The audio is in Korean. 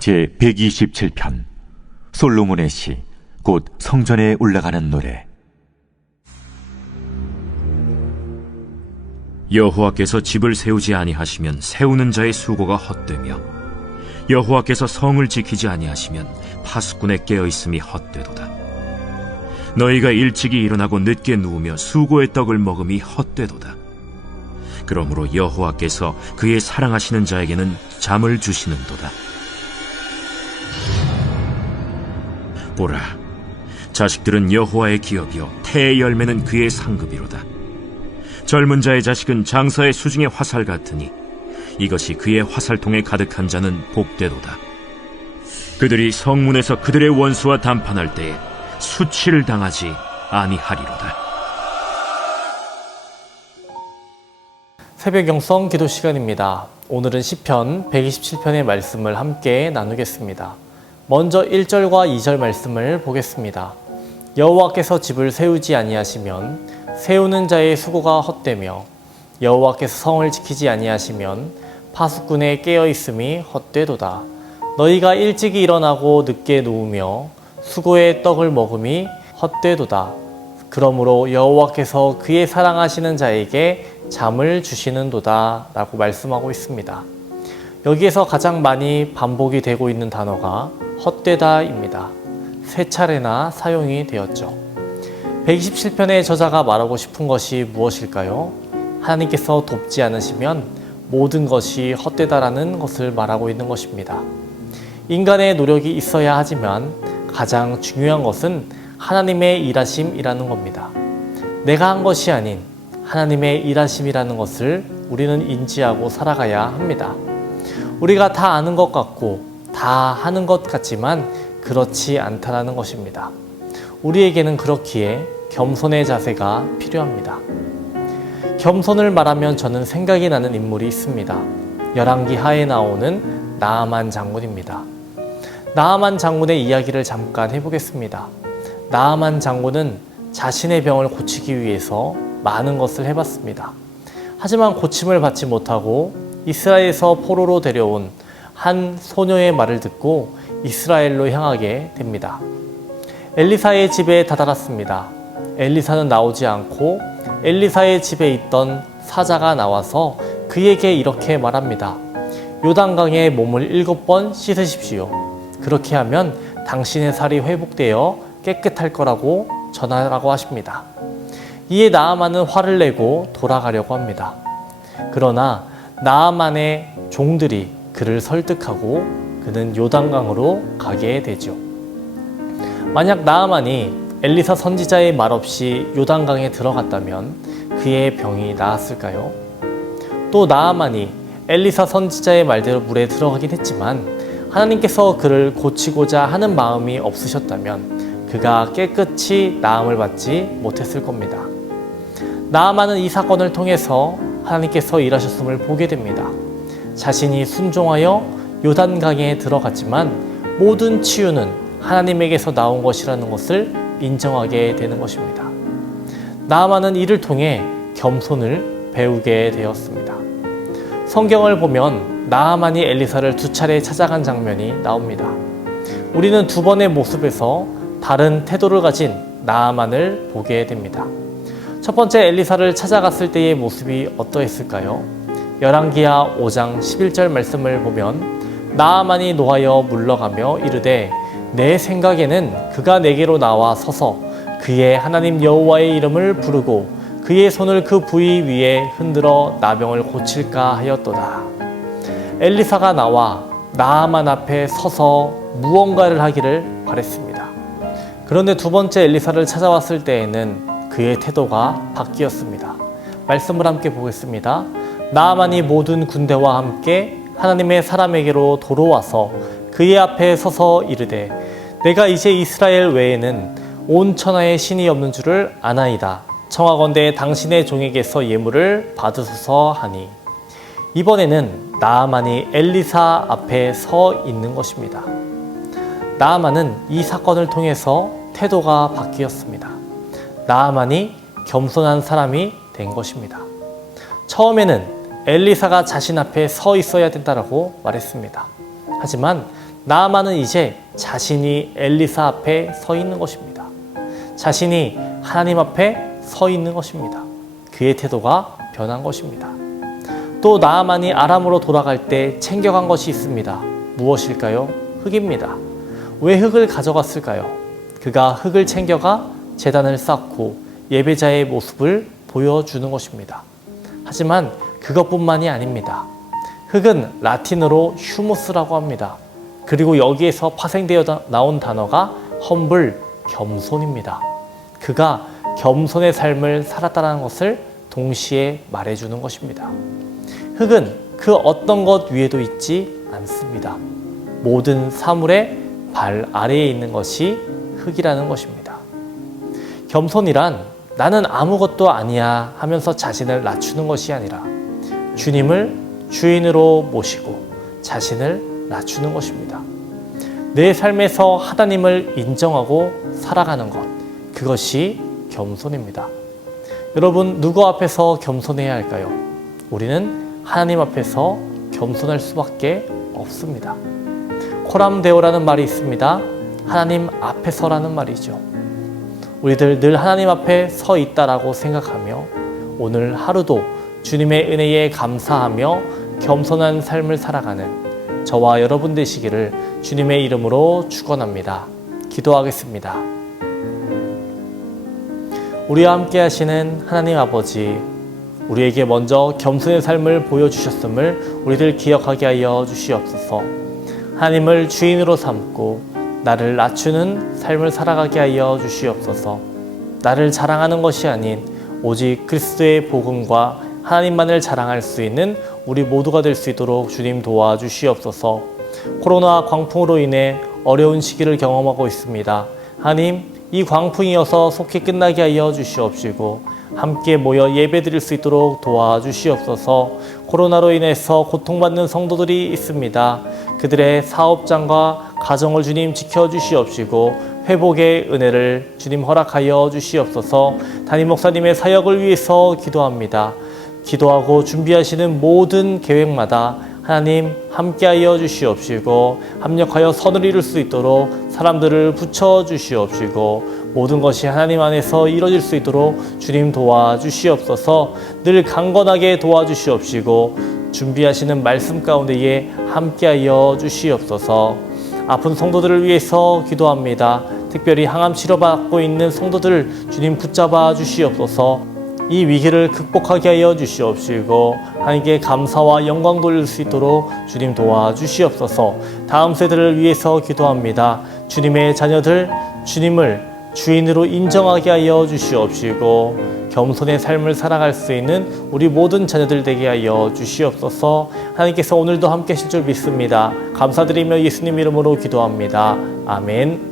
제127편 솔로몬의 시, 곧 성전에 올라가는 노래. 여호와께서 집을 세우지 아니하시면 세우는 자의 수고가 헛되며, 여호와께서 성을 지키지 아니하시면 파수꾼의 깨어있음이 헛되도다. 너희가 일찍이 일어나고 늦게 누우며 수고의 떡을 먹음이 헛되도다. 그러므로 여호와께서 그의 사랑하시는 자에게는 잠을 주시는도다. 보라, 자식들은 여호와의 기업이요 태의 열매는 그의 상급이로다. 젊은 자의 자식은 장사의 수중의 화살 같으니 이것이 그의 화살통에 가득한 자는 복되도다. 그들이 성문에서 그들의 원수와 담판할 때에 수치를 당하지 아니하리로다. 새벽 영성 기도 시간입니다. 오늘은 시편 127편의 말씀을 함께 나누겠습니다. 먼저 1절과 2절 말씀을 보겠습니다. 여호와께서 집을 세우지 아니하시면 세우는 자의 수고가 헛되며, 여호와께서 성을 지키지 아니하시면 파수꾼의 깨어있음이 헛되도다. 너희가 일찍이 일어나고 늦게 누우며 수고의 떡을 먹음이 헛되도다. 그러므로 여호와께서 그의 사랑하시는 자에게 잠을 주시는도다 라고 말씀하고 있습니다. 여기에서 가장 많이 반복이 되고 있는 단어가 헛되다 입니다. 3차례나 사용이 되었죠. 127편의 저자가 말하고 싶은 것이 무엇일까요? 하나님께서 돕지 않으시면 모든 것이 헛되다라는 것을 말하고 있는 것입니다. 인간의 노력이 있어야 하지만 가장 중요한 것은 하나님의 일하심이라는 겁니다. 내가 한 것이 아닌 하나님의 일하심이라는 것을 우리는 인지하고 살아가야 합니다. 우리가 다 아는 것 같고 다 하는 것 같지만 그렇지 않다는 것입니다. 우리에게는 그렇기에 겸손의 자세가 필요합니다. 겸손을 말하면 저는 생각이 나는 인물이 있습니다. 열왕기 하에 나오는 나아만 장군입니다. 나아만 장군의 이야기를 잠깐 해보겠습니다. 나아만 장군은 자신의 병을 고치기 위해서 많은 것을 해봤습니다. 하지만 고침을 받지 못하고 이스라엘에서 포로로 데려온 한 소녀의 말을 듣고 이스라엘로 향하게 됩니다. 엘리사의 집에 다다랐습니다. 엘리사는 나오지 않고 엘리사의 집에 있던 사자가 나와서 그에게 이렇게 말합니다. 요단강에 몸을 7번 씻으십시오. 그렇게 하면 당신의 살이 회복되어 깨끗할 거라고 전하라고 하십니다. 이에 나아만은 화를 내고 돌아가려고 합니다. 그러나 나아만의 종들이 그를 설득하고 그는 요단강으로 가게 되죠. 만약 나아만이 엘리사 선지자의 말 없이 요단강에 들어갔다면 그의 병이 나았을까요? 또 나아만이 엘리사 선지자의 말대로 물에 들어가긴 했지만 하나님께서 그를 고치고자 하는 마음이 없으셨다면 그가 깨끗이 나음을 받지 못했을 겁니다. 나아만은 이 사건을 통해서 하나님께서 일하셨음을 보게 됩니다. 자신이 순종하여 요단강에 들어갔지만 모든 치유는 하나님에게서 나온 것이라는 것을 인정하게 되는 것입니다. 나아만은 이를 통해 겸손을 배우게 되었습니다. 성경을 보면 나아만이 엘리사를 2차례 찾아간 장면이 나옵니다. 우리는 2번의 모습에서 다른 태도를 가진 나아만을 보게 됩니다. 첫 번째 엘리사를 찾아갔을 때의 모습이 어떠했을까요? 열왕기하 5장 11절 말씀을 보면 나아만이 노하여 물러가며 이르되 내 생각에는 그가 내게로 나와 서서 그의 하나님 여호와의 이름을 부르고 그의 손을 그 부위 위에 흔들어 나병을 고칠까 하였도다. 엘리사가 나와 나아만 앞에 서서 무언가를 하기를 바랬습니다. 그런데 2번째 엘리사를 찾아왔을 때에는 그의 태도가 바뀌었습니다. 말씀을 함께 보겠습니다. 나아만이 모든 군대와 함께 하나님의 사람에게로 돌아와서 그의 앞에 서서 이르되 내가 이제 이스라엘 외에는 온 천하에 신이 없는 줄을 아나이다. 청하건대 당신의 종에게서 예물을 받으소서 하니. 이번에는 나아만이 엘리사 앞에 서 있는 것입니다. 나아만은 이 사건을 통해서 태도가 바뀌었습니다. 나아만이 겸손한 사람이 된 것입니다. 처음에는 엘리사가 자신 앞에 서 있어야 된다고 말했습니다. 하지만 나아만은 이제 자신이 엘리사 앞에 서 있는 것입니다. 자신이 하나님 앞에 서 있는 것입니다. 그의 태도가 변한 것입니다. 또 나아만이 아람으로 돌아갈 때 챙겨간 것이 있습니다. 무엇일까요? 흙입니다. 왜 흙을 가져갔을까요? 그가 흙을 챙겨가 제단을 쌓고 예배자의 모습을 보여주는 것입니다. 하지만 그것뿐만이 아닙니다. 흙은 라틴어로 휴무스라고 합니다. 그리고 여기에서 파생되어 나온 단어가 험블, 겸손입니다. 그가 겸손의 삶을 살았다는 것을 동시에 말해주는 것입니다. 흙은 그 어떤 것 위에도 있지 않습니다. 모든 사물의 발 아래에 있는 것이 흙이라는 것입니다. 겸손이란 나는 아무것도 아니야 하면서 자신을 낮추는 것이 아니라 주님을 주인으로 모시고 자신을 낮추는 것입니다. 내 삶에서 하나님을 인정하고 살아가는 것, 그것이 겸손입니다. 여러분, 누구 앞에서 겸손해야 할까요? 우리는 하나님 앞에서 겸손할 수밖에 없습니다. 코람데오라는 말이 있습니다. 하나님 앞에서라는 말이죠. 우리들 늘 하나님 앞에 서 있다라고 생각하며 오늘 하루도 주님의 은혜에 감사하며 겸손한 삶을 살아가는 저와 여러분 되시기를 주님의 이름으로 축원합니다. 기도하겠습니다. 우리와 함께 하시는 하나님 아버지, 우리에게 먼저 겸손의 삶을 보여주셨음을 우리들 기억하게 하여 주시옵소서. 하나님을 주인으로 삼고 나를 낮추는 삶을 살아가게 하여 주시옵소서. 나를 자랑하는 것이 아닌 오직 그리스도의 복음과 하나님만을 자랑할 수 있는 우리 모두가 될 수 있도록 주님 도와주시옵소서. 코로나 광풍으로 인해 어려운 시기를 경험하고 있습니다. 하나님, 이 광풍이어서 속히 끝나게 하여 주시옵시고 함께 모여 예배드릴 수 있도록 도와주시옵소서. 코로나로 인해서 고통받는 성도들이 있습니다. 그들의 사업장과 가정을 주님 지켜주시옵시고 회복의 은혜를 주님 허락하여 주시옵소서. 담임 목사님의 사역을 위해서 기도합니다. 기도하고 준비하시는 모든 계획마다 하나님 함께하여 주시옵시고 합력하여 선을 이룰 수 있도록 사람들을 붙여주시옵시고 모든 것이 하나님 안에서 이루어질 수 있도록 주님 도와주시옵소서. 늘 강건하게 도와주시옵시고 준비하시는 말씀 가운데에 함께하여 주시옵소서. 아픈 성도들을 위해서 기도합니다. 특별히 항암 치료받고 있는 성도들 주님 붙잡아 주시옵소서. 이 위기를 극복하게 하여 주시옵시고 하나님께 감사와 영광 돌릴 수 있도록 주님 도와주시옵소서. 다음 세대를 위해서 기도합니다. 주님의 자녀들 주님을 주인으로 인정하게 하여 주시옵시고 겸손의 삶을 살아갈 수 있는 우리 모든 자녀들 되게 하여 주시옵소서. 하나님께서 오늘도 함께 하실 줄 믿습니다. 감사드리며 예수님 이름으로 기도합니다. 아멘.